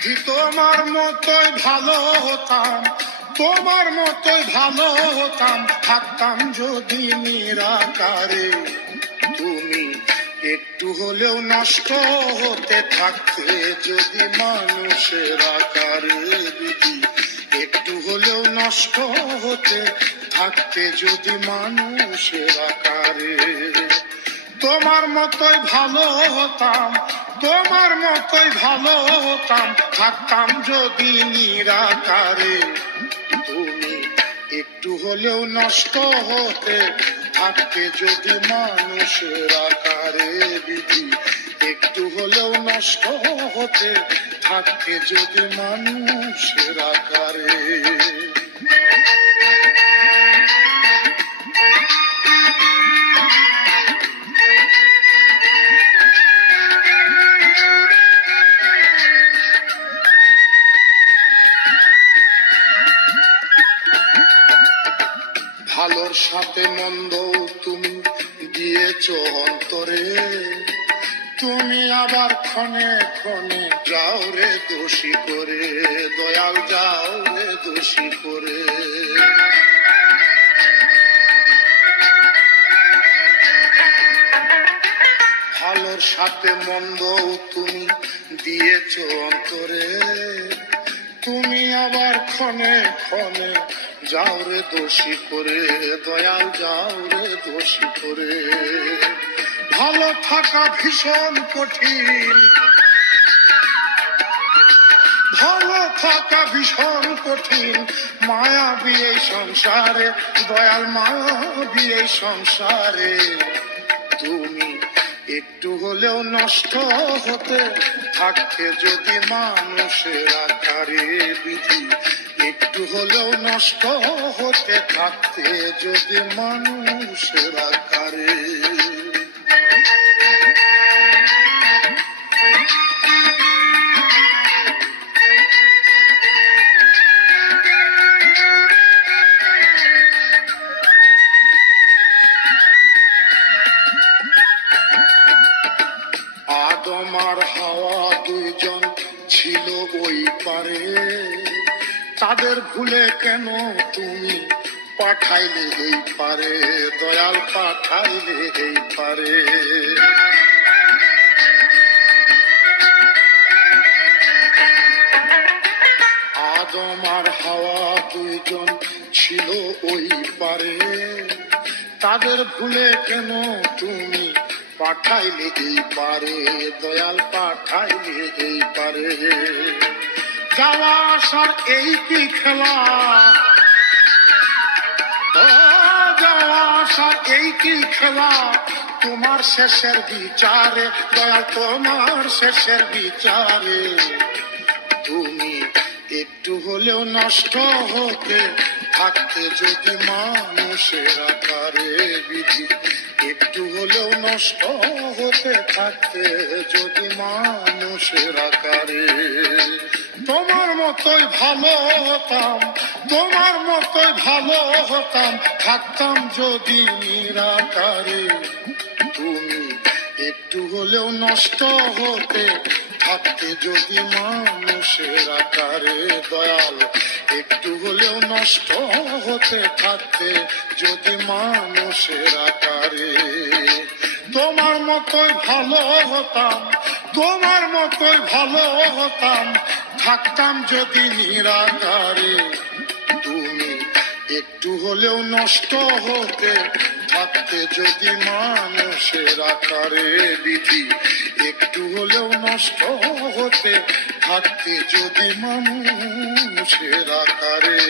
বিধি তোমার মতোই ভালো হতাম, তোমার মতোই ভালো হতাম, থাকতাম যদি নিরাকারে। তুমি একটু হলেও নষ্ট হতে থাকতে যদি মানুষের আকারে। বিধি একটু হলেও নষ্ট হতে থাকতে যদি মানুষের আকারে। তোমার মতোই ভালো হতাম, তোমার মতোই ভালো হতাম, থাকতাম যদি নিরাকারে। তুমি একটু হলেও নষ্ট হতে থাকতে যদি মানুষের আকারে। বিধি একটু হলেও নষ্ট হতে থাকতে যদি মানুষের আকারে। ভালোর সাথে মন্দ তুমি দিয়েছ অন্তরে, তুমি আবার ক্ষণে ক্ষণে যাও রে দোষী করে, দয়াল যাও রে দোষী করে। ভালোর সাথে মন্দ তুমি দিয়েছ অন্তরে, তুমি আবার ক্ষণে ক্ষণে যাও রে দোষী করে, দয়াল যাও রে দোষী করে। ভালো থাকা ভীষণ কঠিন, ভালো থাকা ভীষণ কঠিন, মায়াবী এই সংসারে, দয়াল মায়াবী এই সংসারে। তুমি একটু হলেও নষ্ট হতে থাকতে যদি মানুষের আকারে। বিধি একটু হলেও নষ্ট হতে থাকতে যদি মানুষের আকারে। আদম আর হাওয়া দুইজন ছিল ওই পারে, তাদের ভুলে কেন তুমি পাঠাইলে এই পারে, দয়াল পাঠাইলে এই পারে। আদম আর হাওয়া দুইজন ছিল ওই পারে, তাদের ভুলে কেন তুমি পাঠাইলে এই পারে, দয়াল পাঠাইলে এই পারে। যাওয়া আসার এই কি খেলা, যাওয়া আসার এই কি খেলা, তোমার শেষের বিচারে, দয়াল তোমার শেষের বিচারে। তুমি একটু হলেও নষ্ট হতে থাকতে যদি মানুষের আকারে। বিধি একটু হলেও নষ্ট হতে থাকতে যদি মানুষের আকারে। তোমার মতোই ভালো হতাম, তোমার মতোই ভালো হতাম, থাকতাম যদি নিরাকারে। তুমি একটু হলেও নষ্ট হতে থাকতে যদি মানুষের আকারে, দয়াল একটু হলেও নষ্ট হতে থাকতে যদি মানুষের আকারে। তোমার মতোই ভালো হতাম, তোমার মতোই ভালো হতাম, থাকতাম যদি নিরাকারে। তুমি একটু হলেও নষ্ট হতে থাকতে যদি মানুষের আকারে। বিধি একটু হলেও নষ্ট হতে থাকতে যদি মানুষের আকারে।